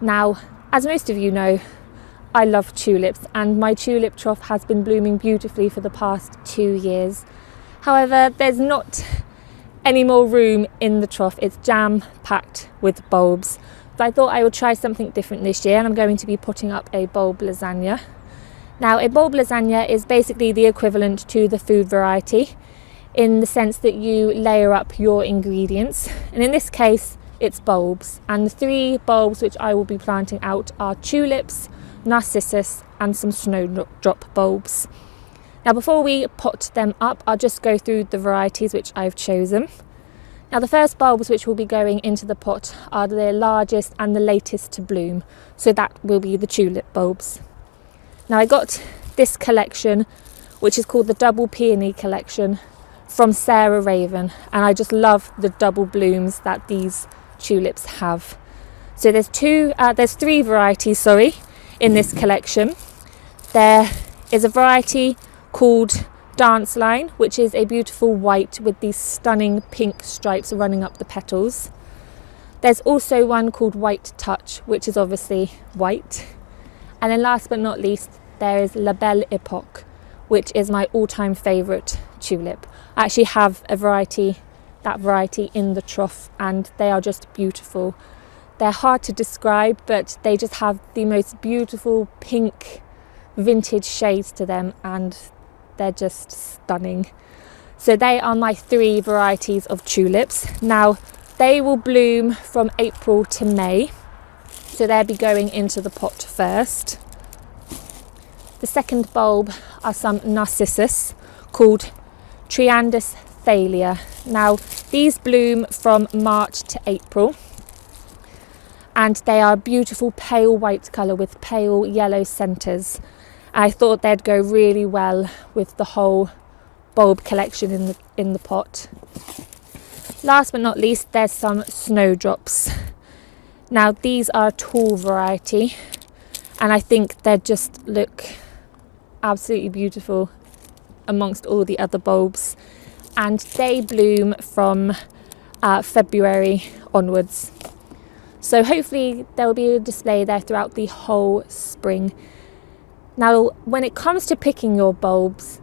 Now, as most of you know, I love tulips, and my tulip trough has been blooming beautifully for the past 2 years. However, there's not any more room in the trough. It's jam-packed with bulbs. So I thought I would try something different this year, and I'm going to be putting up a bulb lasagna. Now, a bulb lasagna is basically the equivalent to the food variety in the sense that you layer up your ingredients, and in this case it's bulbs, and the 3 bulbs which I will be planting out are tulips, narcissus and some snowdrop bulbs. Now, before we pot them up, I'll just go through the varieties which I've chosen. Now, the first bulbs which will be going into the pot are the largest and the latest to bloom, so that will be the tulip bulbs. Now, I got this collection, which is called the Double Peony collection, from Sarah Raven, and I just love the double blooms that these tulips have. So there's 3 varieties, in this collection. There is a variety called Dance Line, which is a beautiful white with these stunning pink stripes running up the petals. There's also one called White Touch, which is obviously white. And then last but not least, there is La Belle Epoque, which is my all-time favourite tulip. I actually have that variety in the trough, and they are just beautiful. They're hard to describe, but they just have the most beautiful pink vintage shades to them, and they're just stunning. So they are my 3 varieties of tulips. Now, they will bloom from April to May, so they'll be going into the pot first. The second bulb are some narcissus called Triandus Thalia. Now, these bloom from March to April, and they are a beautiful pale white colour with pale yellow centres. I thought they'd go really well with the whole bulb collection in the pot. Last but not least, there's some snowdrops. Now, these are a tall variety, and I think they just look absolutely beautiful amongst all the other bulbs, and they bloom from February onwards. So hopefully there will be a display there throughout the whole spring. Now, when it comes to picking your bulbs,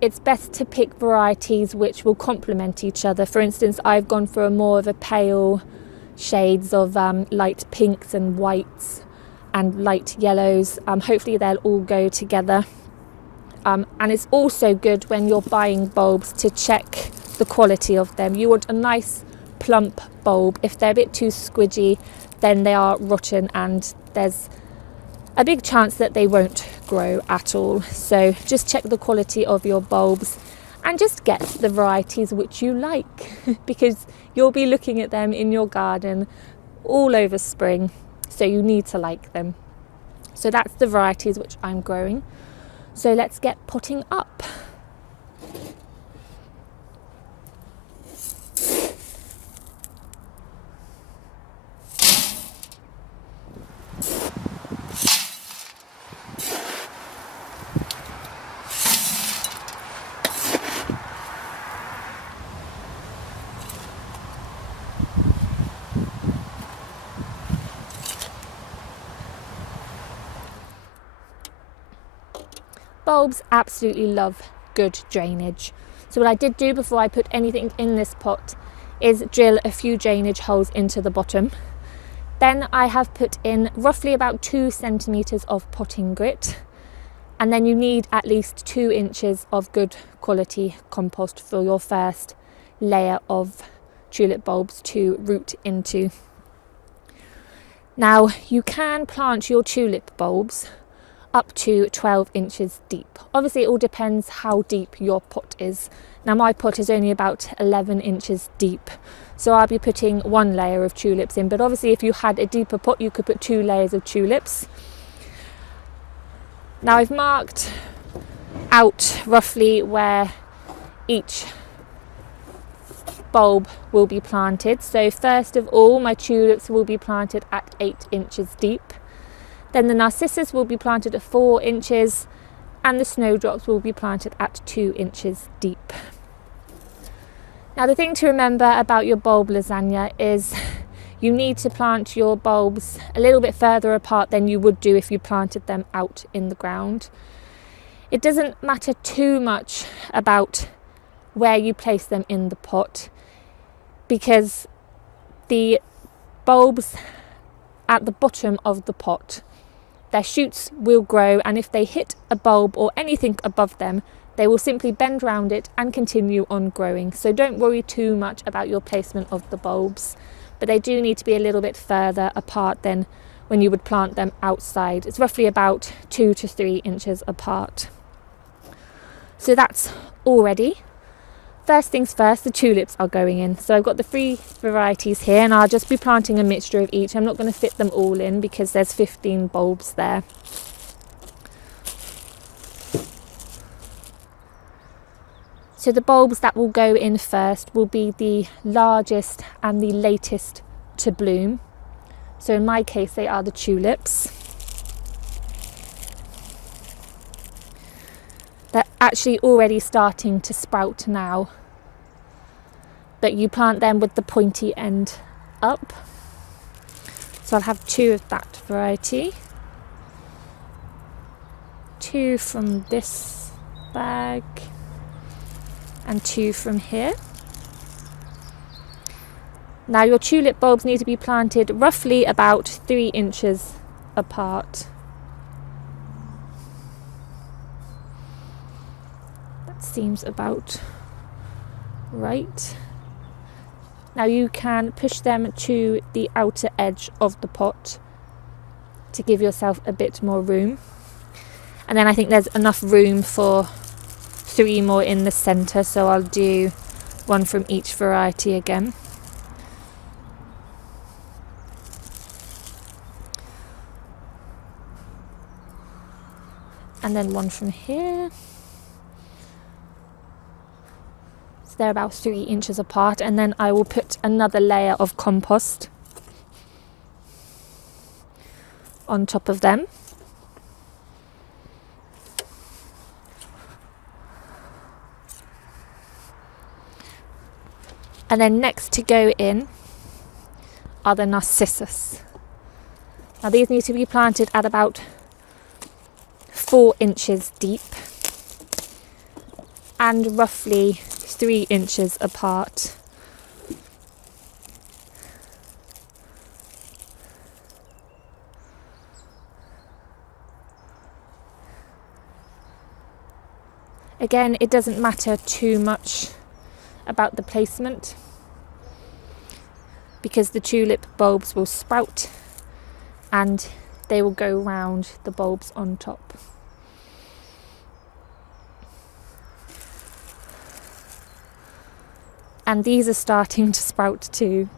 it's best to pick varieties which will complement each other. For instance, I've gone for more of a pale shades of light pinks and whites and light yellows. Hopefully they'll all go together. And it's also good when you're buying bulbs to check the quality of them. You want a nice plump bulb. If they're a bit too squidgy, then they are rotten, and there's a big chance that they won't grow at all. So just check the quality of your bulbs and just get the varieties which you like because you'll be looking at them in your garden all over spring, so you need to like them. So that's the varieties which I'm growing. So let's get potting up. Bulbs absolutely love good drainage. So what I did do before I put anything in this pot is drill a few drainage holes into the bottom. Then I have put in roughly about 2 centimetres of potting grit, and then you need at least 2 inches of good quality compost for your first layer of tulip bulbs to root into. Now, you can plant your tulip bulbs up to 12 inches deep. Obviously it all depends how deep your pot is. Now, my pot is only about 11 inches deep, so I'll be putting 1 layer of tulips in, but obviously if you had a deeper pot you could put 2 layers of tulips. Now, I've marked out roughly where each bulb will be planted. So first of all, my tulips will be planted at 8 inches deep. Then the narcissus will be planted at 4 inches, and the snowdrops will be planted at 2 inches deep. Now, the thing to remember about your bulb lasagna is you need to plant your bulbs a little bit further apart than you would do if you planted them out in the ground. It doesn't matter too much about where you place them in the pot, because the bulbs at the bottom of the pot, their shoots will grow, and if they hit a bulb or anything above them, they will simply bend round it and continue on growing. So don't worry too much about your placement of the bulbs, but they do need to be a little bit further apart than when you would plant them outside. It's roughly about 2 to 3 inches apart. So that's all ready. First things first, the tulips are going in. So I've got the 3 varieties here, and I'll just be planting a mixture of each. I'm not going to fit them all in because there's 15 bulbs there. So the bulbs that will go in first will be the largest and the latest to bloom. So in my case, they are the tulips. They're actually already starting to sprout now, but you plant them with the pointy end up. So I'll have 2 of that variety, 2 from this bag, and 2 from here. Now your tulip bulbs need to be planted roughly about 3 inches apart. That seems about right. Now you can push them to the outer edge of the pot to give yourself a bit more room. And then I think there's enough room for 3 more in the centre, so I'll do 1 from each variety again. And then 1 from here. So they're about 3 inches apart, and then I will put another layer of compost on top of them. And then next to go in are the Narcissus. Now these need to be planted at about 4 inches deep and roughly 3 inches apart. Again, it doesn't matter too much about the placement because the tulip bulbs will sprout and they will go round the bulbs on top. And these are starting to sprout too.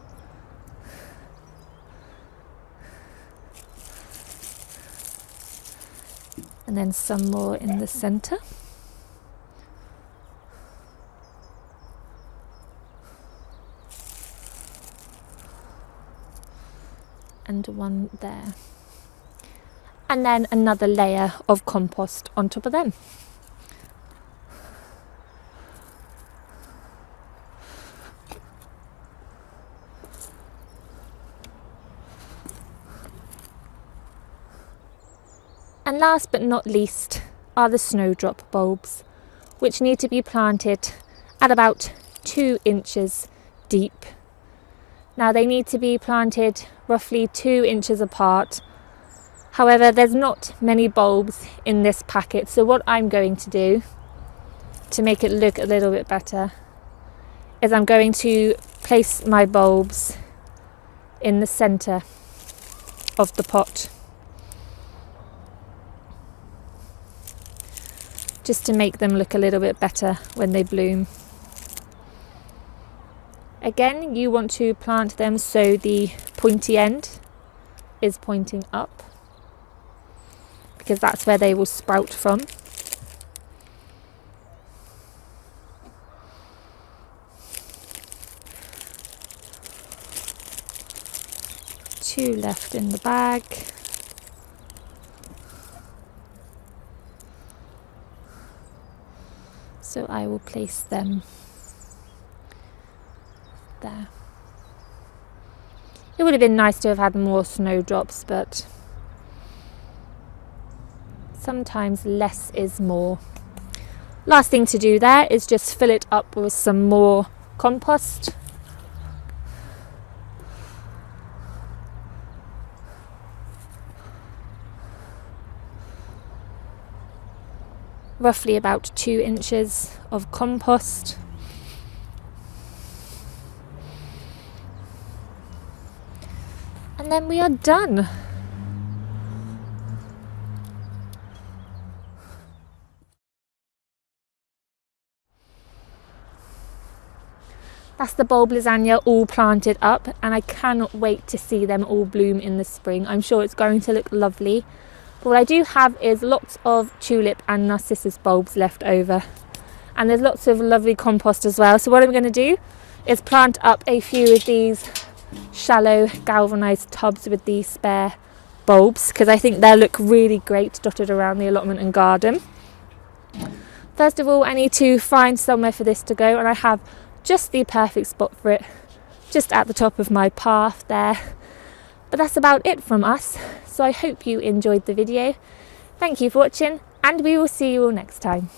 And then some more in the centre. And 1 there. And then another layer of compost on top of them. And last but not least are the snowdrop bulbs, which need to be planted at about 2 inches deep. Now they need to be planted roughly 2 inches apart. However, there's not many bulbs in this packet, so what I'm going to do to make it look a little bit better is I'm going to place my bulbs in the centre of the pot, just to make them look a little bit better when they bloom. Again, you want to plant them so the pointy end is pointing up, because that's where they will sprout from. Two left in the bag. So I will place them there. It would have been nice to have had more snowdrops, but sometimes less is more. Last thing to do there is just fill it up with some more compost. Roughly about 2 inches of compost. And then we are done. That's the bulb lasagna all planted up, and I cannot wait to see them all bloom in the spring. I'm sure it's going to look lovely. But what I do have is lots of tulip and narcissus bulbs left over, and there's lots of lovely compost as well. So what I'm going to do is plant up a few of these shallow galvanised tubs with these spare bulbs, because I think they'll look really great dotted around the allotment and garden. First of all, I need to find somewhere for this to go, and I have just the perfect spot for it, just at the top of my path there. But that's about it from us, so I hope you enjoyed the video. Thank you for watching, and we will see you all next time.